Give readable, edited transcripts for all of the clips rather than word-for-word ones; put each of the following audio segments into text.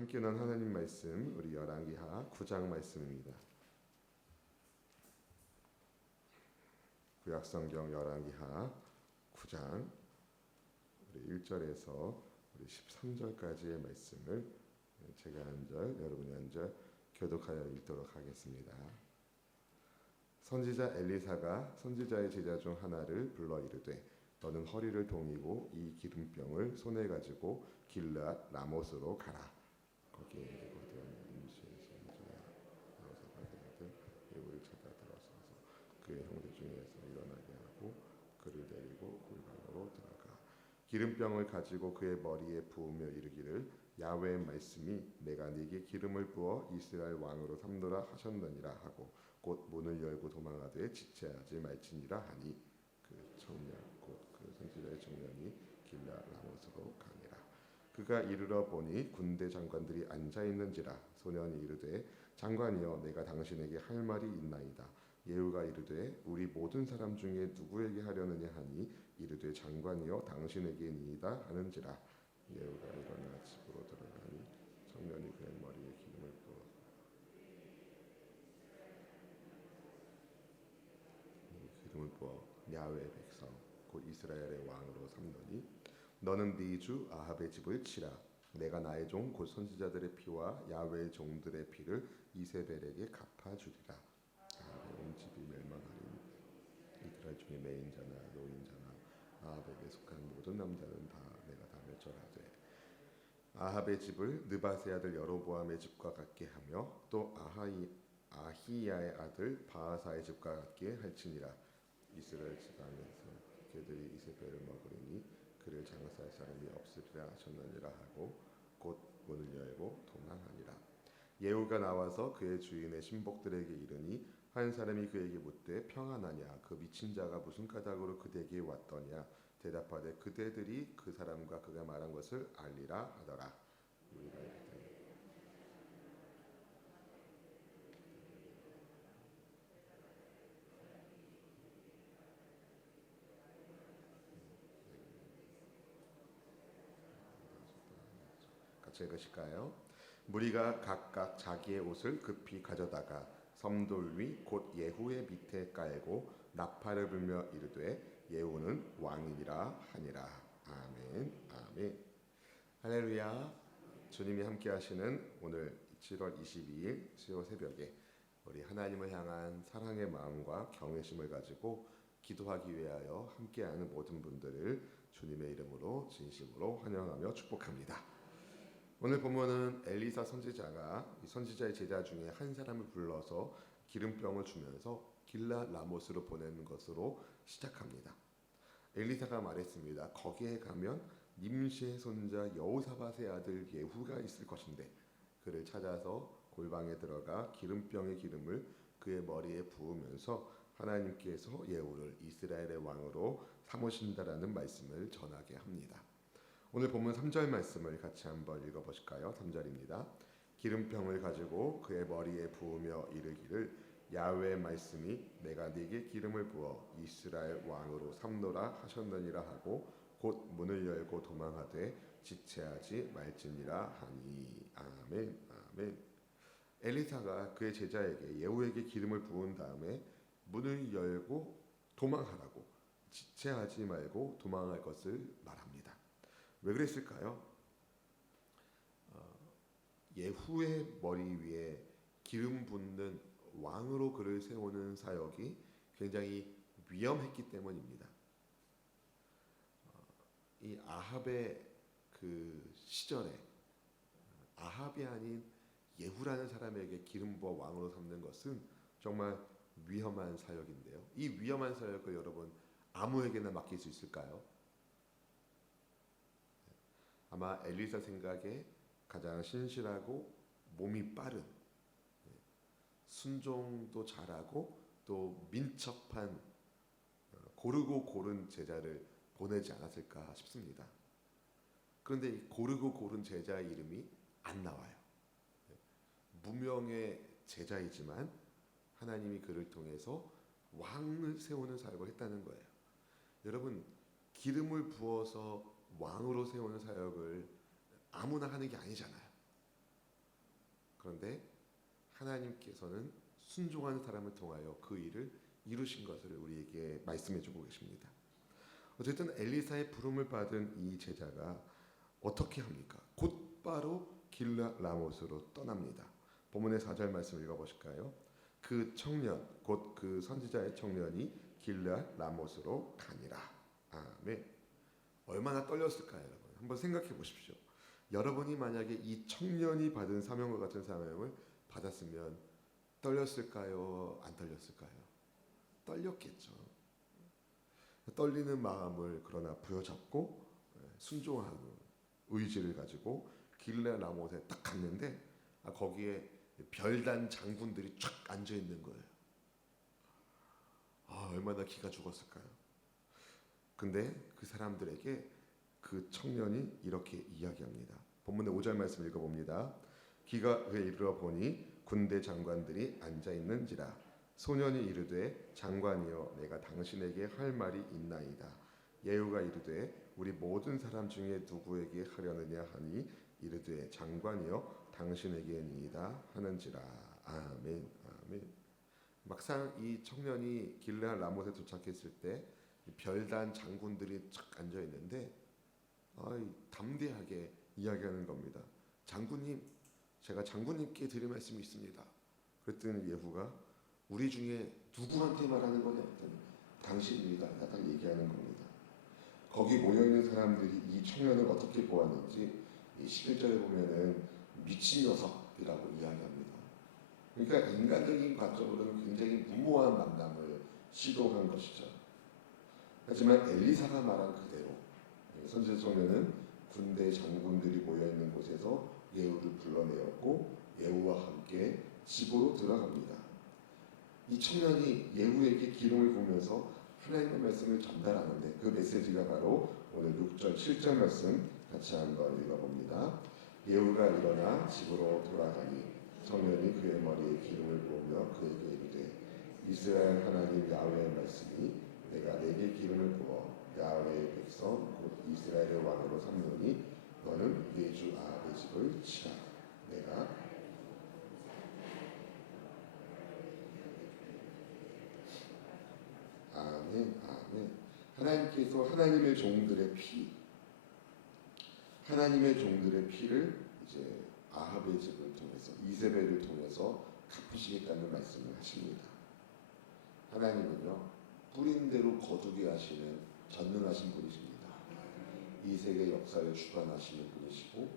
함께 난 하나님 말씀 우리 열왕기하 9장 말씀입니다. 구약성경 열왕기하 9장 우리 1절에서 우리 13절까지의 말씀을 제가 한 절, 여러분이 한 절 교독하여 읽도록 하겠습니다. 선지자 엘리사가 선지자의 제자 중 하나를 불러 이르되 너는 허리를 동이고 이 기름병을 손에 가지고 길앗 라못으로 가라. 거기에 임시의 선지자 여호사밧의 아들 예후를 찾아 들어서서 그의 형제 중에서 일어나게 하고 그를 데리고 골방으로 들어가 기름병을 가지고 그의 머리에 부으며 이르기를 야훼의 말씀이 내가 네게 기름을 부어 이스라엘 왕으로 삼노라 하셨느니라 하고 곧 문을 열고 도망하되 지체하지 말지니라 하니 그 청년 곧 그 선지자의 청년이 길앗 라못으로 가니라. 그가 이르러 보니 군대 장관들이 앉아 있는지라. 소년이 이르되 장관이여 내가 당신에게 할 말이 있나이다. 예후가 이르되 우리 모든 사람 중에 누구에게 하려느냐 하니 이르되 장관이여 당신에게니이다 하는지라. 예후가 일어나 집으로 들어가니 청년이 그의 머리에 기름을 부어 야훼의 백성 곧 이스라엘의 왕으로 삼노니 너는 네 주 아합의 집을 치라. 내가 나의 종 곧 선지자들의 피와 야훼의 종들의 피를 이세벨에게 갚아주리라. 아합의 온 집이 멸망하리니 이스라엘 중에 매인자나 노인자나 아합에게 속한 모든 남자는 다 내가 다 멸절하되 아합의 집을 느바세 아들 여로보암의 집과 같게 하며 또 아히야의 아들 바하사의 집과 같게 할지니라. 이스라엘 지방에서 그들이 이세벨을 먹으리니 그를 장사할 사람이 없으리라 하셨느니라 하고 곧 문을 열고 도망하니라. 예후가 나와서 그의 주인의 신복들에게 이르니 한 사람이 그에게 묻되 평안하냐 그 미친 자가 무슨 까닭으로 그대에게 왔더냐. 대답하되 그대들이 그 사람과 그가 말한 것을 알리라 하더라. 같이 읽으실까요? 무리가 각각 자기의 옷을 급히 가져다가 섬돌 위 곧 예후의 밑에 깔고 나팔을 불며 이르되 예후는 왕이니라 하니라. 아멘. 아멘. 할렐루야. 주님이 함께 하시는 오늘 7월 22일 수요 새벽에 우리 하나님을 향한 사랑의 마음과 경외심을 가지고 기도하기 위하여 함께하는 모든 분들을 주님의 이름으로 진심으로 환영하며 축복합니다. 오늘 본문은 엘리사 선지자가 선지자의 제자 중에 한 사람을 불러서 기름병을 주면서 길앗 라못으로 보내는 것으로 시작합니다. 엘리사가 말했습니다. 거기에 가면 nim시의 손자 여호사밧의 아들 예후가 있을 것인데 그를 찾아서 골방에 들어가 기름병의 기름을 그의 머리에 부으면서 하나님께서 예후를 이스라엘의 왕으로 삼으신다라는 말씀을 전하게 합니다. 오늘 본문 3절 말씀을 같이 한번 읽어보실까요? 3절입니다. 기름병을 가지고 그의 머리에 부으며 이르기를 야훼의 말씀이 내가 네게 기름을 부어 이스라엘 왕으로 삼노라 하셨느니라 하고 곧 문을 열고 도망하되 지체하지 말지니라 하니. 아멘. 아멘. 엘리사가 그의 제자에게 예후에게 기름을 부은 다음에 문을 열고 도망하라고 지체하지 말고 도망할 것을 말합니다. 왜 그랬을까요? 예후의 머리 위에 기름 붓는 왕으로 그를 세우는 사역이 굉장히 위험했기 때문입니다. 이 아합의 그 시절에 아합이 아닌 예후라는 사람에게 기름 부어 왕으로 삼는 것은 정말 위험한 사역인데요. 이 위험한 사역을 여러분 아무에게나 맡길 수 있을까요? 아마 엘리사 생각에 가장 신실하고 몸이 빠른 순종도 잘하고 또 민첩한 고르고 고른 제자를 보내지 않았을까 싶습니다. 그런데 이 고르고 고른 제자의 이름이 안 나와요. 무명의 제자이지만 하나님이 그를 통해서 왕을 세우는 사역을 했다는 거예요. 여러분 기름을 부어서 왕으로 세우는 사역을 아무나 하는 게 아니잖아요. 그런데 하나님께서는 순종하는 사람을 통하여 그 일을 이루신 것을 우리에게 말씀해주고 계십니다. 어쨌든 엘리사의 부름을 받은 이 제자가 어떻게 합니까? 곧바로 길르앗 라못으로 떠납니다. 본문의 4절 말씀 읽어보실까요? 그 청년 곧 그 선지자의 청년이 길르앗 라못으로 가니라. 아멘. 얼마나 떨렸을까요, 여러분? 한번 생각해 보십시오. 여러분이 만약에 이 청년이 받은 사명과 같은 사명을 받았으면 떨렸을까요? 안 떨렸을까요? 떨렸겠죠. 떨리는 마음을 그러나 부여잡고 순종하는 의지를 가지고 길르앗 라못에 딱 갔는데 거기에 별단 장군들이 쫙 앉아 있는 거예요. 얼마나 기가 죽었을까요? 근데 그 사람들에게 그 청년이 이렇게 이야기합니다. 본문의 5절 말씀 읽어봅니다. 기가 그에 이르러 보니 군대 장관들이 앉아 있는지라. 소년이 이르되 장관이여 내가 당신에게 할 말이 있나이다. 예후가 이르되 우리 모든 사람 중에 누구에게 하려느냐 하니 이르되 장관이여 당신에게니이다 하는지라. 아멘. 아멘. 막상 이 청년이 길르앗 라못에 도착했을 때 별단 장군들이 쫙 앉아 있는데 담대하게 이야기하는 겁니다. 장군님, 제가 장군님께 드릴 말씀이 있습니다. 그랬더니 예후가 우리 중에 누구한테 말하는 거냐 했더니 당신입니다. 딱 얘기하는 겁니다. 거기 모여있는 사람들이 이 청년을 어떻게 보았는지 11절에 보면은 미친 녀석이라고 이야기합니다. 그러니까 인간적인 관점으로는 굉장히 무모한 만남을 시도한 것이죠. 하지만 엘리사가 말한 그대로 선지자 청년은 군대 장군들이 모여있는 곳에서 예후를 불러내었고 예후와 함께 집으로 들어갑니다. 이 청년이 예후에게 기름을 부으면서 하나님의 말씀을 전달하는데 그 메시지가 바로 오늘 6절 7절 말씀 같이 한번 읽어봅니다. 예후가 일어나 집으로 돌아가니 청년이 그의 머리에 기름을 부으며 그에게 이르되 이스라엘 하나님 야훼의 말씀이 내가 내게 기름을 부어 야훼의 백성 곧 이스라엘의 왕으로 삼노니 너는 네 주 아합의 집을 치라. 내가 아멘. 아멘. 하나님께서 하나님의 종들의 피를 이제 아합의 집을 통해서 이세벨을 통해서 갚으시겠다는 말씀을 하십니다. 하나님은요 뿌린 대로 거두게 하시는 전능하신 분이십니다. 이 세계 역사를 주관하시는 분이시고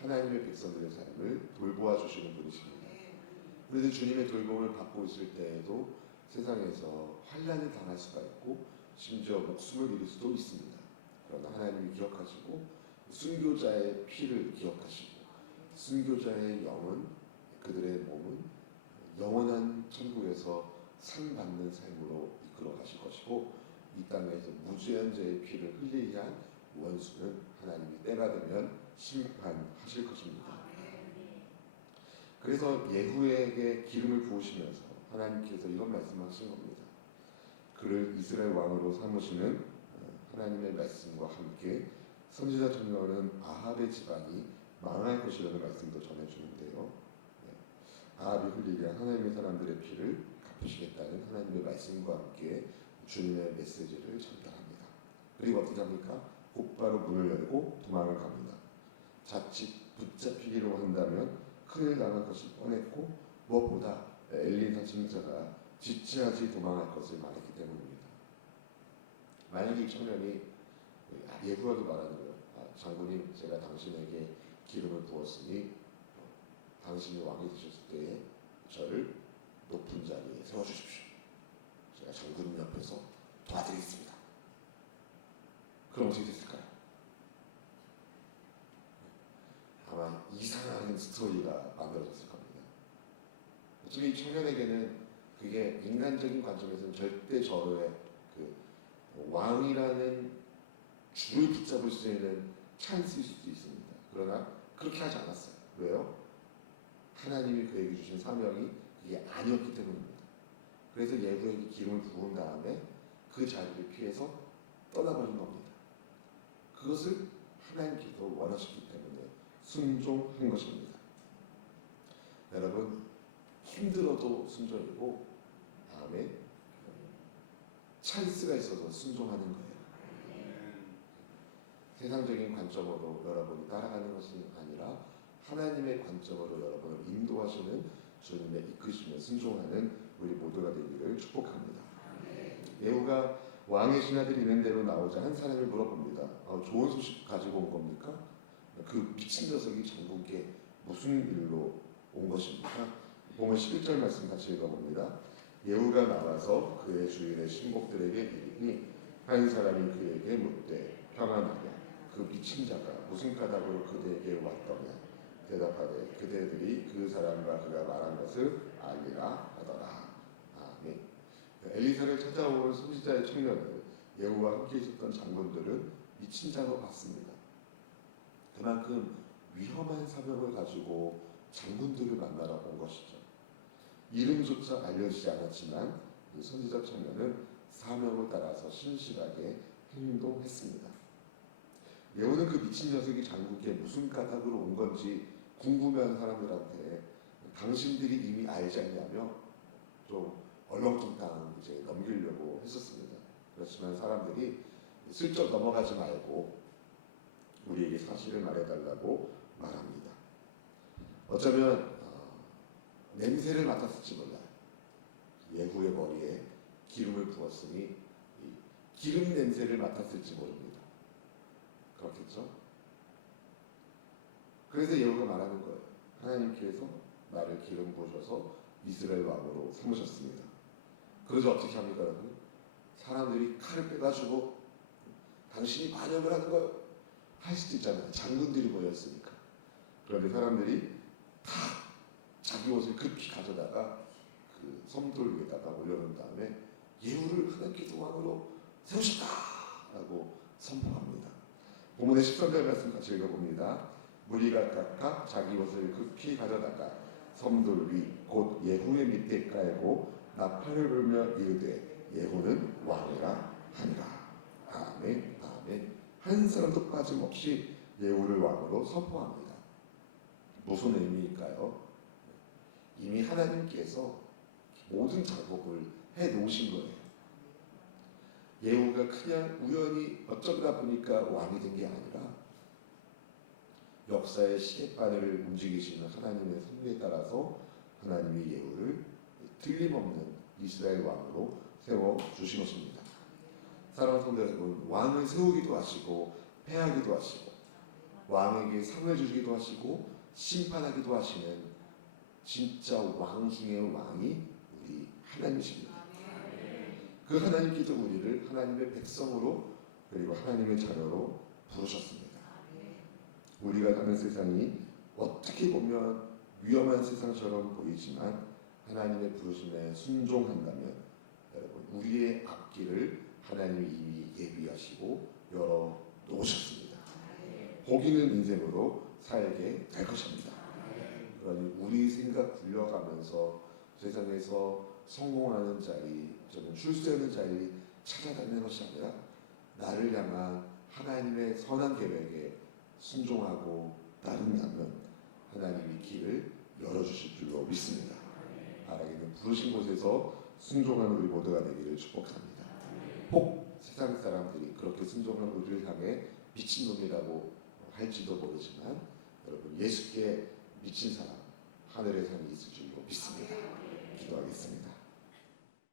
하나님의 백성들의 삶을 돌보아 주시는 분이십니다. 그래서 주님의 돌봄을 받고 있을 때에도 세상에서 환난을 당할 수가 있고 심지어 목숨을 잃을 수도 있습니다. 그러나 하나님이 기억하시고 순교자의 피를 기억하시고 순교자의 영은 그들의 몸은 영원한 천국에서 상 받는 삶으로 이끌어 가실 것이고 이 땅에서 무죄한 자의 피를 흘리게 한 원수는 하나님이 때가 되면 심판하실 것입니다. 그래서 예후에게 기름을 부으시면서 하나님께서 이런 말씀하신 겁니다. 그를 이스라엘 왕으로 삼으시는 하나님의 말씀과 함께 선지자 청년은 아합의 집안이 망할 것이라는 말씀도 전해주는데요. 아합이 흘리게 한 하나님의 사람들의 피를 갚으시겠다는 하나님의 말씀과 함께 주님의 메시지를 전달합니다. 그리고 어떻게 합니까? 곧바로 문을 열고 도망을 갑니다. 자칫 붙잡히기로 한다면 큰일 당할 것이 뻔했고 무엇보다 엘리사 선지자가 지체하지 도망할 것을 말했기 때문입니다. 만약에 이 청년이 예후와도 말하는 거예요. 장군님, 제가 당신에게 기름을 부었으니 당신이 왕이 되셨을 때에 저를 높은 자리에 세워주십시오. 제가 장군님 옆에서 도와드리겠습니다. 그럼 어떻게 됐을까요? 아마 이상한 스토리가 만들어졌을 겁니다. 어차피 이 청년에게는 그게 인간적인 관점에서는 절대 저의 그 왕이라는 줄을 붙잡을 수 있는 찬스일 수도 있습니다. 그러나 그렇게 하지 않았어요. 왜요? 하나님이 그에게 주신 사명이 그게 아니었기 때문입니다. 그래서 예후에게 기름을 부은 다음에 그 자리를 피해서 떠나버린 겁니다. 그것을 하나님께서 원하셨기 때문에 순종한 것입니다. 여러분, 힘들어도 순종이고, 다음에 찬스가 있어서 순종하는 거예요. 세상적인 관점으로 여러분이 따라가는 것이 아니라 하나님의 관점으로 여러분을 인도하시는 주님의 이끄심에 순종하는 우리 모두가 되기를 축복합니다. 예후가 왕의 신하들이 있는 대로 나오자 한 사람이 물어봅니다. 좋은 소식 가지고 온 겁니까? 그 미친 녀석이 장군께 무슨 일로 온 것입니까? 보면 11절 말씀 같이 읽어봅니다. 예후가 나와서 그의 주인의 신복들에게 이르니 한 사람이 그에게 묻되 평안하냐? 그 미친 자가 무슨 까닭으로 그대에게 왔더냐? 대답하되 그대들이 그 사람과 그가 말한 것을 알리라 하더라. 아멘. 엘리사를 찾아오는 선지자의 청년을 예후와 함께 있었던 장군들은 미친 자로 봤습니다. 그만큼 위험한 사명을 가지고 장군들을 만나러 온 것이죠. 이름조차 알려지지 않았지만 그 선지자 청년은 사명을 따라서 신실하게 행동했습니다. 예후는 그 미친 녀석이 장군께 무슨 까닭으로 온 건지 궁금해하는 사람들한테 당신들이 이미 알지 않냐며 좀 얼렁뚱땅 이제 넘기려고 했었습니다. 그렇지만 사람들이 슬쩍 넘어가지 말고 우리에게 사실을 말해달라고 말합니다. 어쩌면 냄새를 맡았을지 몰라요. 예후의 머리에 기름을 부었으니 기름 냄새를 맡았을지 모릅니다. 그렇겠죠? 그래서 예후가 말하는 거예요. 하나님께서 나를 기름 부으셔서 이스라엘 왕으로 삼으셨습니다. 그래서 어떻게 합니까, 여러분? 사람들이 칼을 빼가지고 당신이 반역을 하는 거예요. 할 수도 있잖아요. 장군들이 모였으니까. 그런데 사람들이 다 자기 옷을 급히 가져다가 그 섬돌 위에다가 올려놓은 다음에 예후를 하나님께서 왕으로 세우셨다라고 선포합니다. 본문의 13절 말씀 같이 읽어봅니다. 무리가 각각 자기 옷을 급히 가져다가 섬돌 위 곧 예후의 밑에 깔고 나팔을 불며 이르되 예후는 왕이라 하니라. 아멘. 아멘. 한 사람도 빠짐없이 예후를 왕으로 선포합니다. 무슨 의미일까요? 이미 하나님께서 모든 작업을 해놓으신 거예요. 예후가 그냥 우연히 어쩌다 보니까 왕이 된 게 아니라 역사의 시계바늘을 움직이시는 하나님의 섭리에 따라서 하나님이 예후를 틀림없는 이스라엘 왕으로 세워주신 것입니다. 사랑하는 성도 여러분, 왕을 세우기도 하시고 패하기도 하시고 왕에게 상을 주기도 하시고 심판하기도 하시는 진짜 왕 중의 왕이 우리 하나님이십니다. 그 하나님께서 우리를 하나님의 백성으로 그리고 하나님의 자녀로 부르셨습니다. 우리가 사는 세상이 어떻게 보면 위험한 세상처럼 보이지만 하나님의 부르심에 순종한다면 여러분 우리의 앞길을 하나님이 이미 예비하시고 열어 놓으셨습니다. 복 있는 인생으로 살게 될 것입니다. 그러니 우리 생각 굴려가면서 세상에서 성공하는 자리, 저는 출세하는 자리 찾아다니는 것이 아니라 나를 향한 하나님의 선한 계획에 순종하고 따른다면 하나님이 길을 열어주실 줄로 믿습니다. 바라기는 부르신 곳에서 순종하는 우리 모두가 되기를 축복합니다. 혹 세상 사람들이 그렇게 순종하는 우리를 향해 미친놈이라고 할지도 모르지만 여러분 예수께 미친 사람 하늘에 산이 있을 줄로